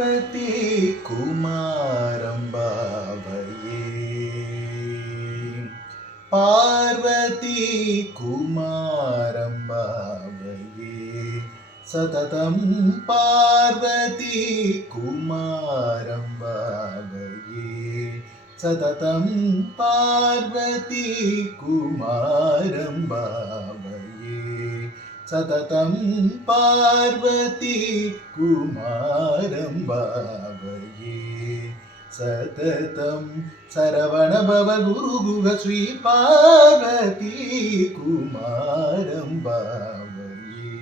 பார்வதி குமாரம் பாவையே பார்வதி குமாரம் பாவையே சததம் பார்வதி குமாரம் பாவையே சததம் பார்வதி குமாரம் பாவையே சததம் பார்வதி குமாரம் பாவையே சததம் சரவணபவ குருகுக ஸ்ரீ பார்வதி குமாரம் பாவையே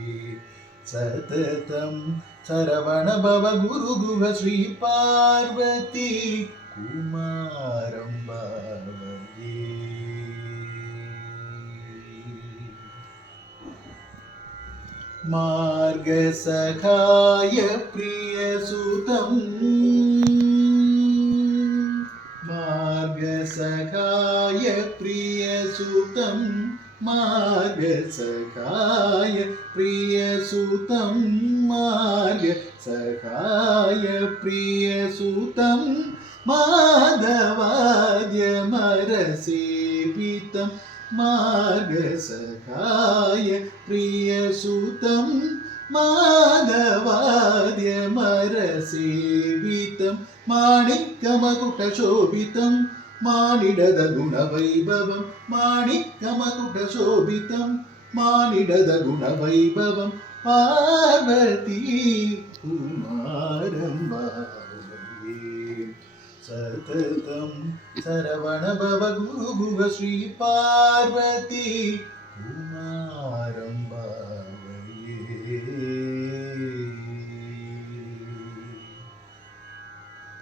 சததம் சரவணபவ குருகுக ஸ்ரீ பார்வதி குமாரம் பாவையே மார்கசகாய பிரியசுதம் மார்கசகாய பிரியசுதம் மார்கசகாய பிரியசுதம் மார்கசகாய பிரியசுதம் மாதவாத்யமரசேவிதம் மார்கசகாய பிரியசுதம் மாதவாத்யமரசேவிதம் மாணிக்கமகுடசோபிதம் மானிடத குணவைபவம் மாணிக்கமகுடசோபிதம் மானிடத குணவைபவம் பார்வதி குமாரம் பாவையே சததம் சரவணபவ குருகுக ஸ்ரீ பார்வதி